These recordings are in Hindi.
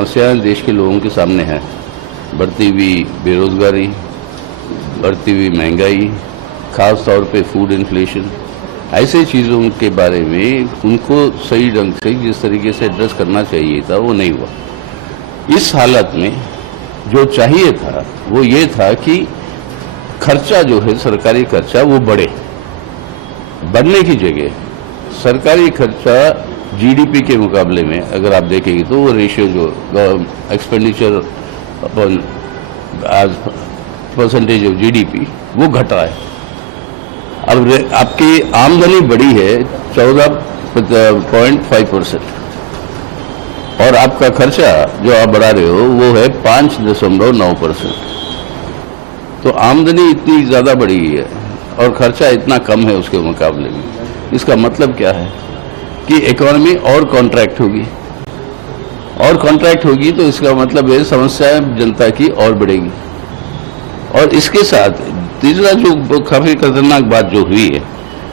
समस्याएं देश के लोगों के सामने हैं, बढ़ती हुई बेरोजगारी, बढ़ती हुई महंगाई, खास तौर पे फूड इन्फ्लेशन, ऐसे चीज़ों के बारे में उनको सही ढंग से जिस तरीके से एड्रेस करना चाहिए था वो नहीं हुआ। इस हालत में जो चाहिए था वो ये था कि खर्चा जो है सरकारी खर्चा वो बढ़ने की जगह सरकारी खर्चा जीडीपी के मुकाबले में अगर आप देखेंगे तो वो रेशियो जो एक्सपेंडिचर अपॉन आज परसेंटेज ऑफ जीडीपी वो घटा है। अब आपकी आमदनी बढ़ी है 14.5% और आपका खर्चा जो आप बढ़ा रहे हो वो है 5.9%। तो आमदनी इतनी ज़्यादा बढ़ी है और खर्चा इतना कम है उसके मुकाबले में। इसका मतलब क्या है कि इकोनॉमी और कॉन्ट्रैक्ट होगी तो इसका मतलब है समस्याएं जनता की और बढ़ेगी। और इसके साथ तीसरा जो काफ़ी खतरनाक बात जो हुई है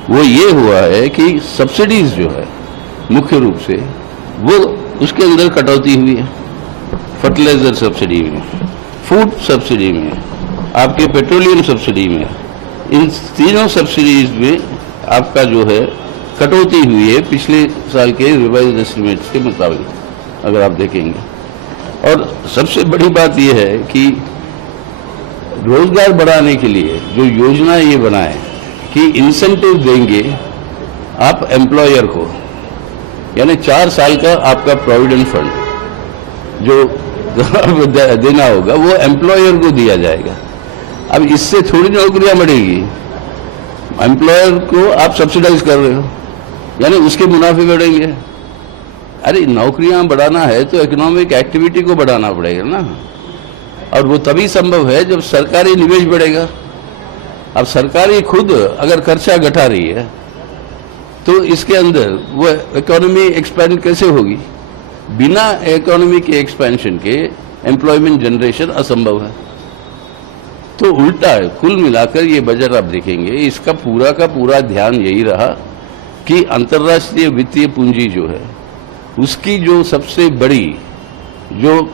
वो ये हुआ है कि सब्सिडीज जो है मुख्य रूप से वो उसके अंदर कटौती हुई है। फर्टिलाइजर सब्सिडी में, फूड सब्सिडी में, आपके पेट्रोलियम सब्सिडी में, इन तीनों सब्सिडीज में आपका जो है कटौती हुई है पिछले साल के रिवाइज एस्टिमेट्स के मुताबिक अगर आप देखेंगे। और सबसे बड़ी बात यह है कि रोजगार बढ़ाने के लिए जो योजना ये बनाए कि इंसेंटिव देंगे आप एम्प्लॉयर को, यानी 4 साल का आपका प्रोविडेंट फंड जो देना होगा वो एम्प्लॉयर को दिया जाएगा। अब इससे थोड़ी नौकरियां बढ़ेगी, एम्प्लॉयर को आप सब्सिडाइज कर रहे हो यानी उसके मुनाफे बढ़ेंगे। अरे नौकरियां बढ़ाना है तो इकोनॉमिक एक्टिविटी को बढ़ाना पड़ेगा ना, और वो तभी संभव है जब सरकारी निवेश बढ़ेगा। अब सरकारी खुद अगर खर्चा घटा रही है तो इसके अंदर वो इकोनॉमी एक्सपेंड कैसे होगी? बिना इकोनॉमी के एक्सपेंशन के एम्प्लॉयमेंट जनरेशन असंभव है। तो उल्टा है, कुल मिलाकर ये बजट आप देखेंगे इसका पूरा का पूरा ध्यान यही रहा कि अंतर्राष्ट्रीय वित्तीय पूंजी जो है उसकी जो सबसे बड़ी जो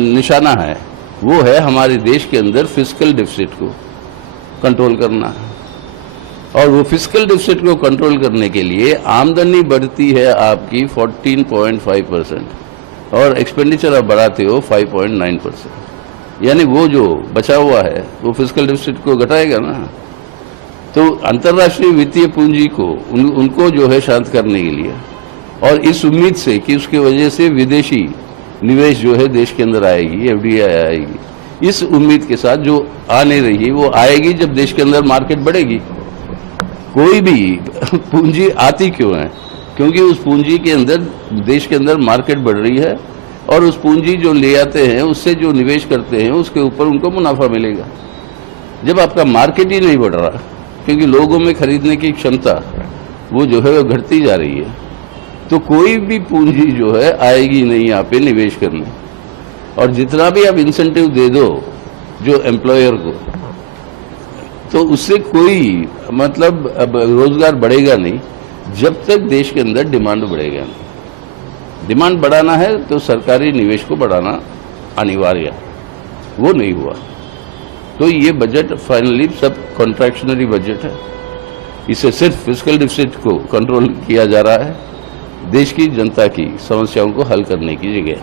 निशाना है वो है हमारे देश के अंदर फिस्कल डिफिसिट को कंट्रोल करना। और वो फिस्कल डिफिसिट को कंट्रोल करने के लिए आमदनी बढ़ती है आपकी 14.5% और एक्सपेंडिचर आप बढ़ाते हो 5.9%, यानी वो जो बचा हुआ है वो फिस्कल डिफिसिट को घटाएगा ना। तो अंतर्राष्ट्रीय वित्तीय पूंजी को उनको जो है शांत करने के लिए और इस उम्मीद से कि उसकी वजह से विदेशी निवेश जो है देश के अंदर आएगी, एफडीआई आएगी, इस उम्मीद के साथ जो आ नहीं रही वो आएगी जब देश के अंदर मार्केट बढ़ेगी। कोई भी पूंजी आती क्यों है? क्योंकि उस पूंजी के अंदर देश के अंदर मार्केट बढ़ रही है और उस पूंजी जो ले आते हैं उससे जो निवेश करते हैं उसके ऊपर उनको मुनाफा मिलेगा। जब आपका मार्केट ही नहीं बढ़ रहा क्योंकि लोगों में खरीदने की क्षमता वो जो है वो घटती जा रही है, तो कोई भी पूंजी जो है आएगी नहीं यहाँ पे निवेश करने। और जितना भी आप इंसेंटिव दे दो जो एम्प्लॉयर को, तो उससे कोई मतलब अब रोजगार बढ़ेगा नहीं जब तक देश के अंदर डिमांड बढ़ेगा नहीं। डिमांड बढ़ाना है तो सरकारी निवेश को बढ़ाना अनिवार्य, वो नहीं हुआ। तो ये बजट फाइनली सब कॉन्ट्रैक्शनरी बजट है। इसे सिर्फ फिस्कल डिफिसिट को कंट्रोल किया जा रहा है, देश की जनता की समस्याओं को हल करने की जगह।